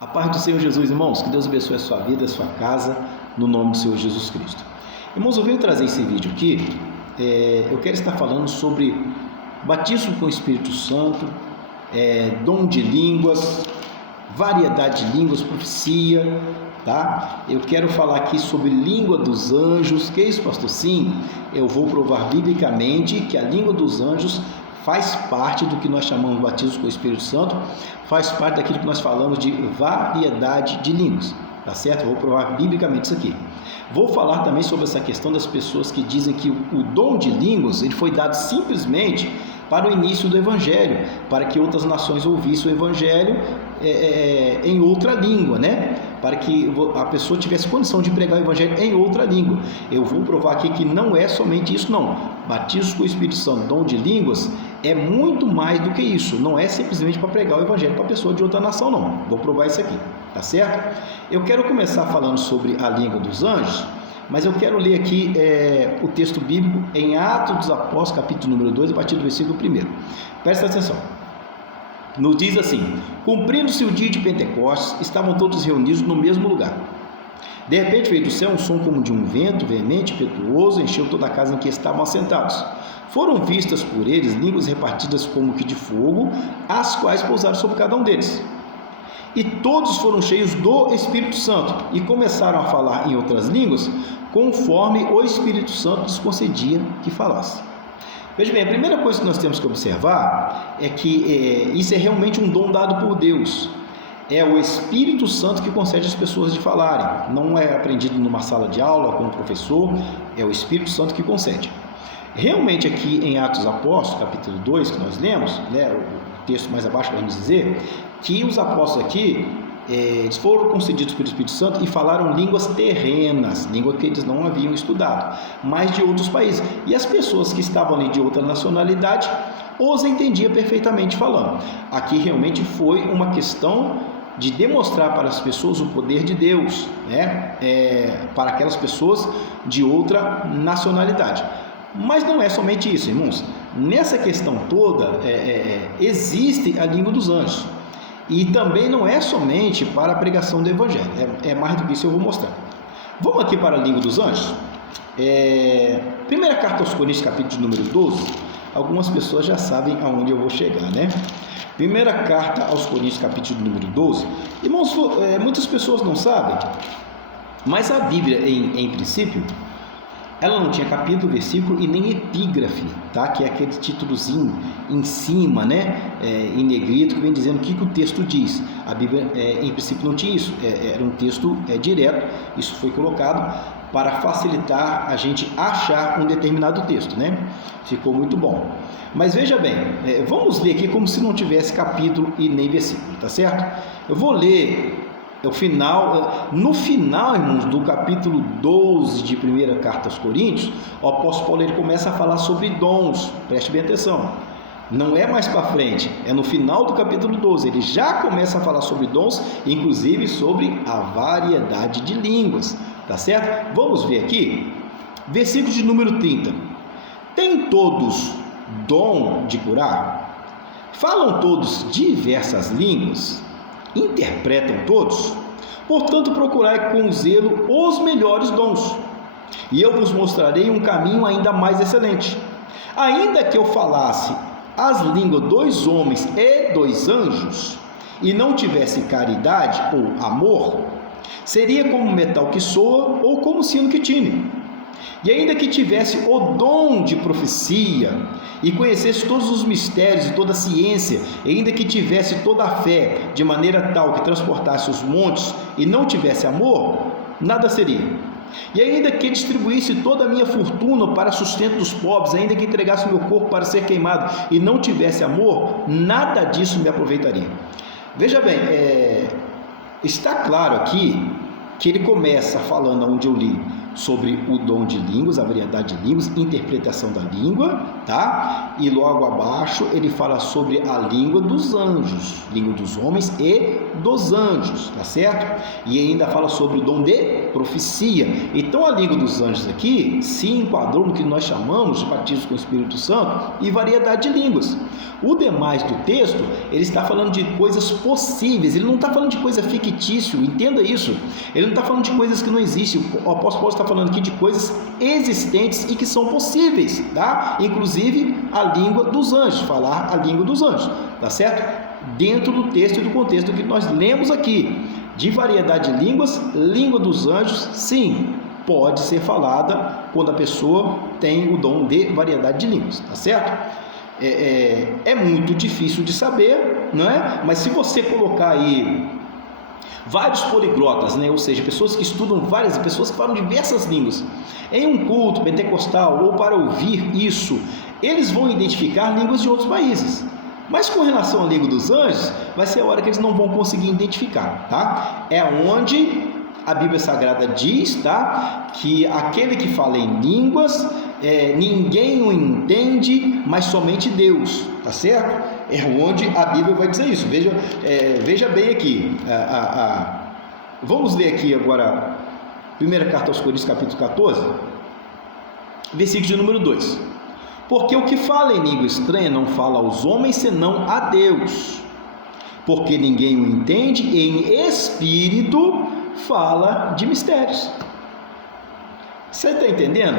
A paz do Senhor Jesus, irmãos, que Deus abençoe a sua vida, a sua casa, no nome do Senhor Jesus Cristo. Irmãos, eu venho trazer esse vídeo aqui, eu quero estar falando sobre batismo com o Espírito Santo, dom de línguas, variedade de línguas, profecia, tá? Eu quero falar aqui sobre língua dos anjos. Que é isso, pastor? Sim, eu vou provar biblicamente que a língua dos anjos faz parte do que nós chamamos de batismo com o Espírito Santo, faz parte daquilo que nós falamos de variedade de línguas, tá certo? Eu vou provar biblicamente isso aqui. Vou falar também sobre essa questão das pessoas que dizem que o dom de línguas ele foi dado simplesmente para o início do Evangelho, para que outras nações ouvissem o Evangelho em outra língua, né? Para que a pessoa tivesse condição de pregar o Evangelho em outra língua. Eu vou provar aqui que não é somente isso, não. Batismo com o Espírito Santo, dom de línguas, é muito mais do que isso. Não é simplesmente para pregar o Evangelho para pessoa de outra nação, não. Vou provar isso aqui, tá certo? Eu quero começar falando sobre a língua dos anjos, mas eu quero ler aqui o texto bíblico em Atos dos Apóstolos, capítulo número 2, a partir do versículo 1. Presta atenção. Nos diz assim: cumprindo-se o dia de Pentecostes, estavam todos reunidos no mesmo lugar. De repente veio do céu um som como de um vento veemente e impetuoso, encheu toda a casa em que estavam assentados. Foram vistas por eles línguas repartidas como que de fogo, as quais pousaram sobre cada um deles. E todos foram cheios do Espírito Santo e começaram a falar em outras línguas, conforme o Espírito Santo lhes concedia que falasse. Veja bem, a primeira coisa que nós temos que observar é que isso é realmente um dom dado por Deus. É o Espírito Santo que concede às pessoas de falarem. Não é aprendido numa sala de aula com um professor, é o Espírito Santo que concede. Realmente aqui em Atos dos Apóstolos, capítulo 2, que nós lemos, né, o texto mais abaixo vai nos dizer que os apóstolos aqui, eles foram concedidos pelo Espírito Santo e falaram línguas terrenas, língua que eles não haviam estudado, mas de outros países. E as pessoas que estavam ali de outra nacionalidade os entendiam perfeitamente falando. Aqui realmente foi uma questão de demonstrar para as pessoas o poder de Deus, né? Para aquelas pessoas de outra nacionalidade. Mas não é somente isso, irmãos. Nessa questão toda, existe a língua dos anjos. E também não é somente para a pregação do Evangelho. É mais do que isso, eu vou mostrar. Vamos aqui para a língua dos anjos. Primeira carta aos Coríntios, capítulo número 12. Algumas pessoas já sabem aonde eu vou chegar, né? Primeira carta aos Coríntios, capítulo número 12. Irmãos, muitas pessoas não sabem, mas a Bíblia, em princípio, ela não tinha capítulo, versículo e nem epígrafe, tá? Que é aquele títulozinho em cima, né? Em negrito, que vem dizendo o que o texto diz. A Bíblia, em princípio, não tinha isso. Era um texto direto. Isso foi colocado para facilitar a gente achar um determinado texto, né? Ficou muito bom. Mas veja bem, vamos ler aqui como se não tivesse capítulo e nem versículo, tá certo? Eu vou ler no final, irmãos, do capítulo 12 de 1 Carta aos Coríntios, o apóstolo Paulo ele começa a falar sobre dons. Preste bem atenção. Não é mais para frente, é no final do capítulo 12. Ele já começa a falar sobre dons, inclusive sobre a variedade de línguas. Tá certo? Vamos ver aqui, versículo de número 30. Tem todos dom de curar? Falam todos diversas línguas? Interpretam todos? Portanto, procurai com zelo os melhores dons, e eu vos mostrarei um caminho ainda mais excelente. Ainda que eu falasse as línguas dos homens e dos anjos, e não tivesse caridade ou amor, seria como metal que soa ou como sino que tine. E ainda que tivesse o dom de profecia e conhecesse todos os mistérios e toda a ciência, e ainda que tivesse toda a fé de maneira tal que transportasse os montes e não tivesse amor, nada seria. E ainda que distribuísse toda a minha fortuna para sustento dos pobres, ainda que entregasse o meu corpo para ser queimado e não tivesse amor, nada disso me aproveitaria. Veja bem, está claro aqui que ele começa falando onde eu li sobre o dom de línguas, a variedade de línguas, interpretação da língua, tá? E logo abaixo ele fala sobre a língua dos anjos, língua dos homens e dos anjos, tá certo? E ainda fala sobre o dom de profecia. Então a língua dos anjos aqui se enquadrou no que nós chamamos de batismo com o Espírito Santo e variedade de línguas. O demais do texto, ele está falando de coisas possíveis, ele não está falando de coisa fictícia, entenda isso. Ele não está falando de coisas que não existem. O apóstolo Paulo está falando aqui de coisas existentes e que são possíveis, tá? Inclusive a língua dos anjos, falar a língua dos anjos, tá certo? Dentro do texto e do contexto que nós lemos aqui, de variedade de línguas, língua dos anjos, sim, pode ser falada quando a pessoa tem o dom de variedade de línguas, tá certo? É muito difícil de saber, não é? Mas se você colocar aí vários poliglotas, né? Ou seja, pessoas que estudam várias, pessoas que falam diversas línguas, em um culto pentecostal ou para ouvir isso, eles vão identificar línguas de outros países. Mas com relação à língua dos anjos, vai ser a hora que eles não vão conseguir identificar, tá? É onde a Bíblia Sagrada diz, tá? Que aquele que fala em línguas, ninguém o entende, mas somente Deus, tá certo? É onde a Bíblia vai dizer isso. Veja bem aqui. Vamos ler aqui agora, primeira carta aos Coríntios, capítulo 14, versículo de número 2. Porque o que fala em língua estranha não fala aos homens, senão a Deus. Porque ninguém o entende, e em espírito fala de mistérios. Você está entendendo?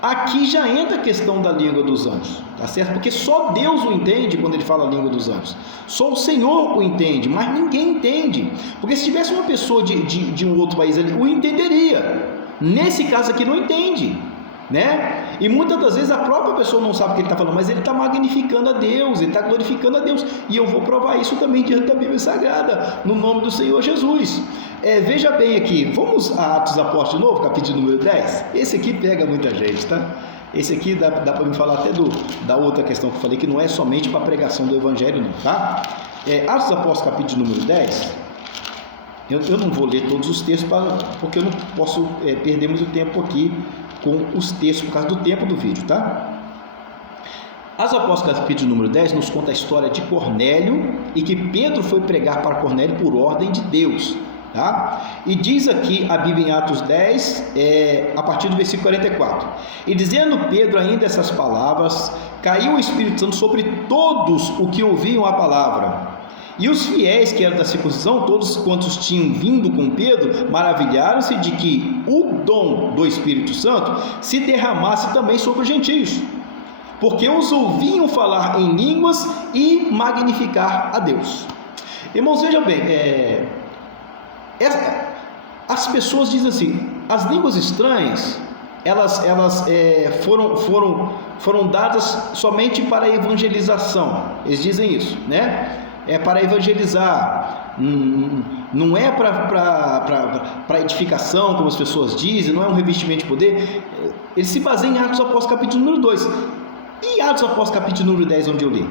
Aqui já entra a questão da língua dos anjos, tá certo? Porque só Deus o entende quando ele fala a língua dos anjos. Só o Senhor o entende, mas ninguém entende. Porque se tivesse uma pessoa de um outro país ali, o entenderia. Nesse caso aqui não entende, né? E muitas das vezes a própria pessoa não sabe o que ele está falando, mas ele está magnificando a Deus, ele está glorificando a Deus. E eu vou provar isso também diante da Bíblia Sagrada, no nome do Senhor Jesus. Veja bem aqui, vamos a Atos dos Apóstolos de novo, capítulo número 10. Esse aqui pega muita gente, tá? Esse aqui dá para me falar até da outra questão que eu falei, que não é somente para a pregação do Evangelho, não, tá? Atos dos Apóstolos, capítulo número 10. Eu não vou ler todos os textos, porque eu não posso perder muito tempo aqui com os textos, por causa do tempo do vídeo, tá? Atos dos Apóstolos, capítulo número 10, nos conta a história de Cornélio e que Pedro foi pregar para Cornélio por ordem de Deus, tá? E diz aqui a Bíblia em Atos 10, a partir do versículo 44: e dizendo Pedro ainda essas palavras, caiu o Espírito Santo sobre todos os que ouviam a palavra. E os fiéis que eram da circuncisão, todos quantos tinham vindo com Pedro, maravilharam-se de que o dom do Espírito Santo se derramasse também sobre os gentios, porque os ouviam falar em línguas e magnificar a Deus. Irmãos, veja bem, as pessoas dizem assim, as línguas estranhas, elas foram dadas somente para a evangelização. Eles dizem isso, né? É para evangelizar, não é para edificação, como as pessoas dizem, não é um revestimento de poder. Eles se baseiam em Atos dos Apóstolos, capítulo número 2. E Atos dos Apóstolos, capítulo número 10, onde eu li?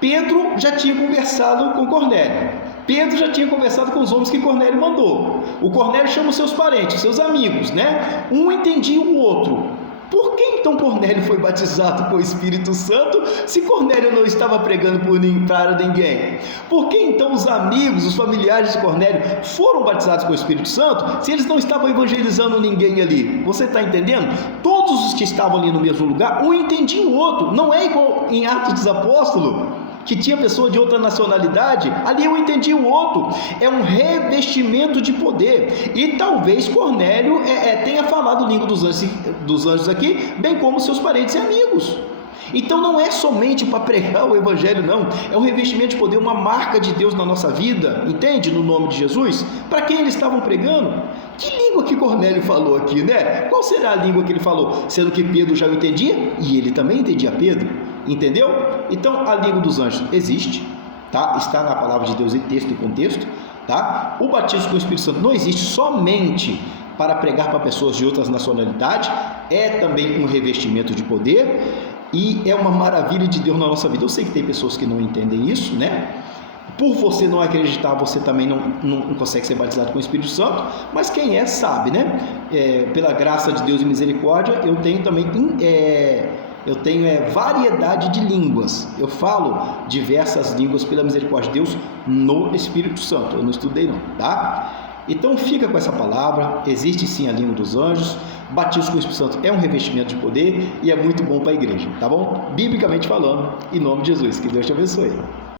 Pedro já tinha conversado com Cornélio. Pedro já tinha conversado com os homens que Cornélio mandou. O Cornélio chama os seus parentes, seus amigos, né? Um entendia o outro. Por que então Cornélio foi batizado com o Espírito Santo, se Cornélio não estava pregando para ninguém? Por que então os amigos, os familiares de Cornélio foram batizados com o Espírito Santo, se eles não estavam evangelizando ninguém ali? Você está entendendo? Todos os que estavam ali no mesmo lugar, um entendia o outro. Não é igual em Atos dos Apóstolos, que tinha pessoa de outra nacionalidade, ali eu entendi o outro. É um revestimento de poder. E talvez Cornélio tenha falado língua dos anjos aqui, bem como seus parentes e amigos. Então não é somente para pregar o Evangelho, não. É um revestimento de poder, uma marca de Deus na nossa vida, entende? No nome de Jesus. Para quem eles estavam pregando? Que língua que Cornélio falou aqui, né? Qual será a língua que ele falou? Sendo que Pedro já o entendia e ele também entendia Pedro. Entendeu? Então a língua dos anjos existe, tá? Está na palavra de Deus em texto e contexto, tá? O batismo com o Espírito Santo não existe somente para pregar para pessoas de outras nacionalidades, é também um revestimento de poder e é uma maravilha de Deus na nossa vida. Eu sei que tem pessoas que não entendem isso, né? Por você não acreditar, você também não consegue ser batizado com o Espírito Santo, mas quem é sabe, né? Pela graça de Deus e misericórdia, eu tenho também variedade de línguas. Eu falo diversas línguas pela misericórdia de Deus no Espírito Santo. Eu não estudei não, tá? Então fica com essa palavra. Existe sim a língua dos anjos. Batismo com o Espírito Santo é um revestimento de poder e é muito bom para a igreja, tá bom? Biblicamente falando, em nome de Jesus. Que Deus te abençoe.